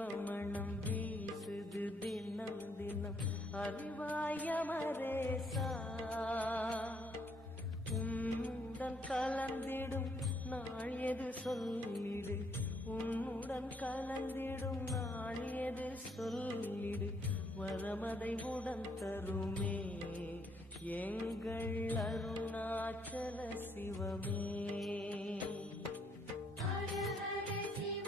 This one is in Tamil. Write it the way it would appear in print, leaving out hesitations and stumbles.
சிவமணம் வீசுது தினம் தினம் அறிவாயமரேசா. உன்னுடன் கலந்திடும் நாள் எது சொல்லிடு, உன்னுடன் கலந்திடும் நாள் எது சொல்லிடு, வரமதை உடன் தருமே எங்கள் அருணாச்சல சிவமே. ஹர ஹர சிவ